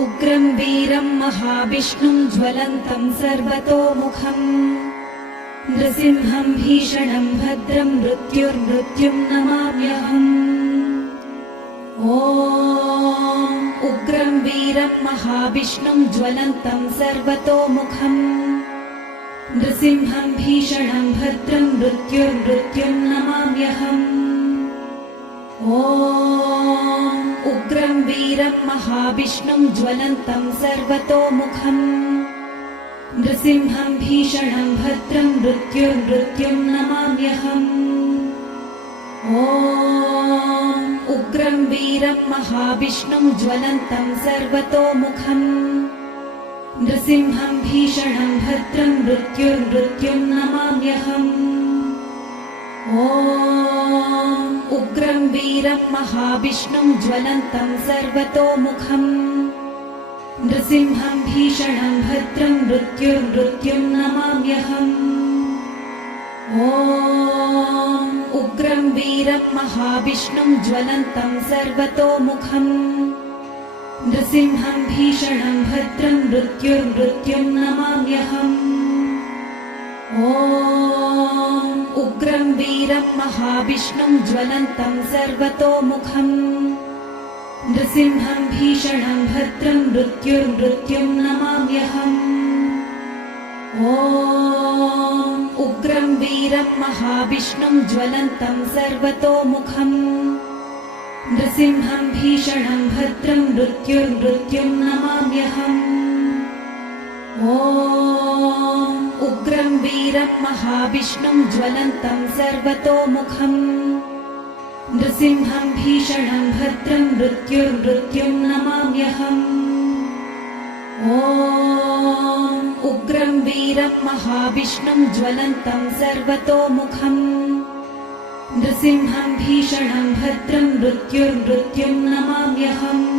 उग्रं वीरं महाविष्णुं ज्वलन्तं सर्वतोमुखम् नृसिंहं भीषणं भद्रं मृत्युर्मृत्युं नमाम्यहम्। उग्रं वीरं महाविष्णुं ज्वलन्तं सर्वतोमुखम् नृसिंहं भीषणं भद्रं मृत्युर्मृत्युं नमाम्यहम्। उग्रं वीरं महाविष्णुं ज्वलन्तं सर्वतोमुखम् नृसिंहं भीषणं भद्रं मृत्युर्मृत्युं नमाम्यहम्। उग्रं वीरं महाविष्णुं ज्वलन्तं सर्वतोमुखम् नृसिंहं भीषणं भद्रं मृत्युर्मृत्युं नमाम्यहम्। उग्रं वीरं महाविष्णुं ज्वलन्तं सर्वतोमुखम् नृसिंहं भीषणं भद्रं मृत्युर्मृत्युं नमाम्यहम्। उग्रं वीरं महाविष्णुं ज्वलन्तं सर्वतोमुखम् नृसिंहं भीषणं भद्रं मृत्युर्मृत्युं नमाम्यहम्। उग्रं वीरं महाविष्णुं ज्वलन्तं सर्वतोमुखम् नृसिंहं भीषणं भद्रं मृत्युर्मृत्युं नमाम्यहम्। उग्रं वीरं महाविष्णुं ज्वलन्तं सर्वतोमुखम् नृसिंहं भीषणं भद्रं मृत्युर्मृत्युं नमाम्यहम्। उग्रं वीरं महाविष्णुं ज्वलन्तं सर्वतोमुखम् नृसिंहं भीषणं भद्रं मृत्युर्मृत्युं नमाम्यहम्। उग्रं वीरं महाविष्णुं ज्वलन्तं सर्वतोमुखम् नृसिंहं भीषणं भद्रं मृत्युर्मृत्युं नमाम्यहम्।